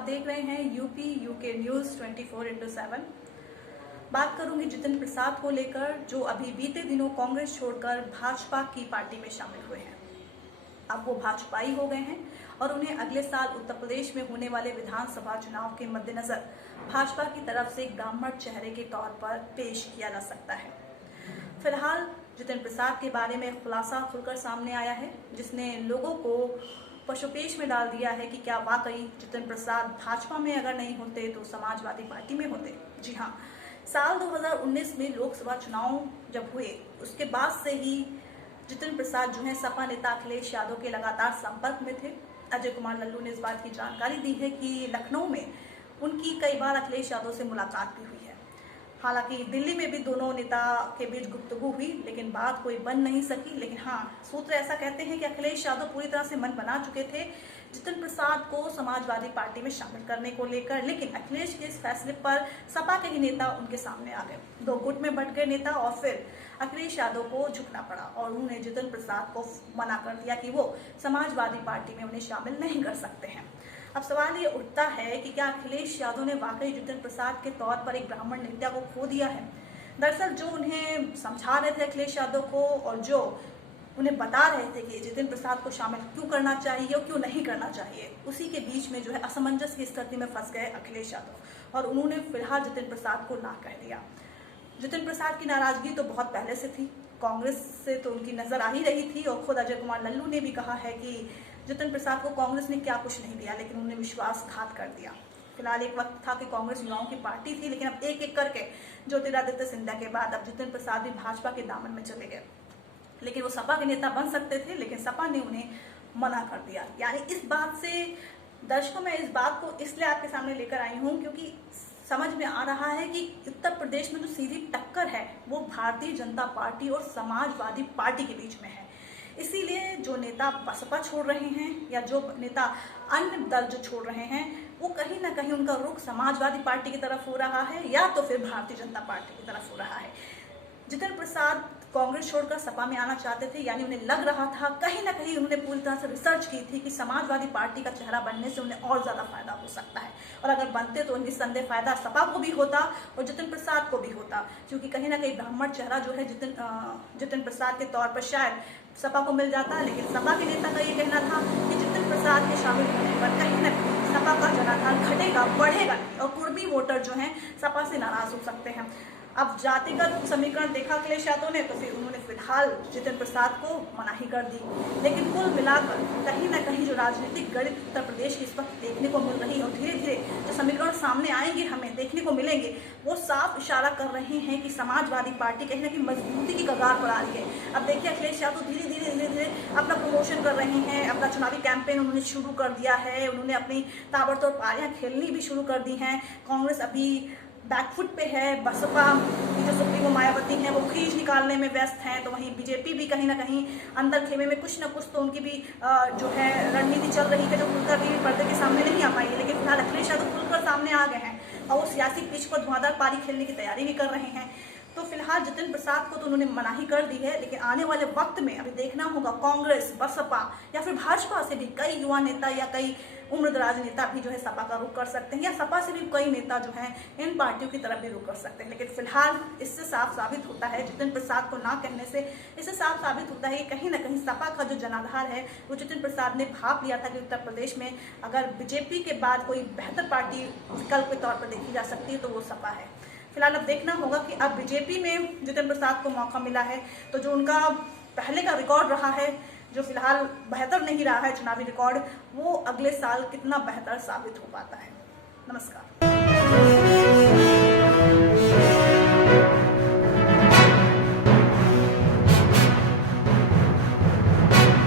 आप देख रहे हैं यूपी यूके न्यूज़ 24/7। बात करूंगी जितिन प्रसाद को लेकर, जो अभी बीते दिनों कांग्रेस छोड़कर भाजपा की पार्टी में शामिल हुए हैं। अब वो भाजपाई हो गए हैं और उन्हें अगले साल उत्तर प्रदेश में होने वाले विधानसभा चुनाव के मद्देनजर भाजपा की तरफ से एक ब्राह्मण चेहरे के तौर पर पेश किया जा सकता है। फिलहाल जितिन प्रसाद के बारे में खुलासा खुलकर सामने आया है, जिसने लोगों को पशुपेश में डाल दिया है कि क्या वाकई जितिन प्रसाद भाजपा में अगर नहीं होते तो समाजवादी पार्टी में होते। जी हाँ, साल 2019 में लोकसभा चुनाव जब हुए उसके बाद से ही जितिन प्रसाद जो है सपा नेता अखिलेश यादव के लगातार संपर्क में थे। अजय कुमार लल्लू ने इस बात की जानकारी दी है कि लखनऊ में उनकी कई बार अखिलेश यादव से मुलाकात भी हुई है। हालांकि दिल्ली में भी दोनों नेता के बीच गुफ्तगू हुई, लेकिन बात कोई बन नहीं सकी। लेकिन हाँ, सूत्र ऐसा कहते हैं कि अखिलेश यादव पूरी तरह से मन बना चुके थे जितिन प्रसाद को समाजवादी पार्टी में शामिल करने को लेकर, लेकिन अखिलेश के इस फैसले पर सपा के ही नेता उनके सामने आ गए। दो गुट में बंट गए नेता और फिर अखिलेश यादव को झुकना पड़ा और उन्होंने जितिन प्रसाद को मना कर दिया कि वो समाजवादी पार्टी में उन्हें शामिल नहीं कर सकते हैं। अब सवाल ये उठता है कि क्या अखिलेश यादव ने वाकई जितिन प्रसाद के तौर पर एक ब्राह्मण नेता को खो दिया है। दरअसल जो उन्हें समझा रहे थे अखिलेश यादव को और जो उन्हें बता रहे थे कि जितिन प्रसाद को शामिल क्यों करना चाहिए और क्यों नहीं करना चाहिए, उसी के बीच में जो है असमंजस की स्थिति में फंस गए अखिलेश यादव और उन्होंने फिलहाल जितिन प्रसाद को ना कह दिया। जितिन प्रसाद की नाराजगी तो बहुत पहले से थी, कांग्रेस से तो उनकी नजर आ ही रही थी और खुद अजय कुमार लल्लू ने भी कहा है कि जितिन प्रसाद को कांग्रेस ने क्या कुछ नहीं दिया, लेकिन उन्होंने विश्वासघात कर दिया। फिलहाल एक वक्त था कि कांग्रेस युवाओं की पार्टी थी, लेकिन अब एक एक करके ज्योतिरादित्य सिंधिया के बाद अब जितिन प्रसाद भी भाजपा के दामन में चले गए। लेकिन वो सपा के नेता बन सकते थे, लेकिन सपा ने उन्हें मना कर दिया। यानी इस बात से दर्शकों, मैं इस बात को इसलिए आपके सामने लेकर आई हूँ क्योंकि समझ में आ रहा है कि उत्तर प्रदेश में जो सीधी टक्कर है वो भारतीय जनता पार्टी और समाजवादी पार्टी के बीच में है। इसीलिए जो नेता बसपा छोड़ रहे हैं या जो नेता अन्य दल जो छोड़ रहे हैं, वो कहीं ना कहीं उनका रुख समाजवादी पार्टी की तरफ हो रहा है या तो फिर भारतीय जनता पार्टी की तरफ हो रहा है। जितिन प्रसाद कांग्रेस छोड़कर सपा में आना चाहते थे, यानी उन्हें लग रहा था, कहीं ना कहीं उन्होंने पूरी तरह से रिसर्च की थी कि समाजवादी पार्टी का चेहरा बनने से उन्हें और ज्यादा फायदा हो सकता है और अगर बनते तो निस्संदेह फायदा सपा को भी होता और जितिन प्रसाद को भी होता, क्योंकि कहीं ना कहीं ब्राह्मण चेहरा जो है जितिन प्रसाद के तौर पर शायद सपा को मिल जाता। लेकिन सपा के नेता का ये कहना था कि जितिन प्रसाद के शामिल होने पर कहीं ना कहीं सपा का जनाधार घटेगा, बढ़ेगा नहीं और कुर्मी वोटर जो है सपा से नाराज हो सकते हैं। अब जातिगत समीकरण देखा अखिलेश यादव ने तो फिर उन्होंने फिलहाल जितिन प्रसाद को मनाही कर दी। लेकिन कुल मिलाकर कहीं ना कहीं जो राजनीतिक गणित उत्तर प्रदेश की इस वक्त देखने को मिल रही है और धीरे धीरे जो समीकरण सामने आएंगे, हमें देखने को मिलेंगे, वो साफ इशारा कर रहे हैं कि समाजवादी पार्टी कहीं ना कहीं मजबूती की कगार पर आ रही है। अब देखिए अखिलेश यादव धीरे धीरे अपना प्रमोशन कर रहे हैं, अपना चुनावी कैंपेन उन्होंने शुरू कर दिया है, उन्होंने अपनी ताबड़तोड़ पारियां खेलनी भी शुरू कर दी हैं। कांग्रेस अभी बैकफुट पे है, बसपा की जो सुप्रीमो मायावती हैं वो खींच निकालने में व्यस्त हैं, तो वहीं बीजेपी भी कहीं ना कहीं अंदर खेमे में कुछ ना कुछ तो उनकी भी जो है रणनीति चल रही है, जो खुलकर भी पर्दे के सामने नहीं आ पाई है। लेकिन फिलहाल अखिलेश यादव खुलकर सामने आ गए हैं और वो सियासी पिच पर धुआंधार पारी खेलने की तैयारी भी कर रहे हैं। तो फिलहाल जितिन प्रसाद को तो उन्होंने मनाही कर दी है, लेकिन आने वाले वक्त में अभी देखना होगा कांग्रेस, बसपा या फिर भाजपा से भी कई युवा नेता या कई उम्रदराज नेता भी जो है सपा का रुख कर सकते हैं या सपा से भी कई नेता जो हैं इन पार्टियों की तरफ भी रुख कर सकते हैं। लेकिन फिलहाल इससे साफ साबित होता है, जितिन प्रसाद को ना कहने से इससे साफ साबित होता है कि कहीं ना कहीं सपा का जो जनाधार है वो जितिन प्रसाद ने भाप लिया था कि उत्तर प्रदेश में अगर बीजेपी के बाद कोई बेहतर पार्टी विकल्प के तौर पर देखी जा सकती है तो वो सपा है। फिलहाल अब देखना होगा कि अब बीजेपी में जितिन प्रसाद को मौका मिला है तो जो उनका पहले का रिकॉर्ड रहा है, जो फिलहाल बेहतर नहीं रहा है चुनावी रिकॉर्ड, वो अगले साल कितना बेहतर साबित हो पाता है। नमस्कार।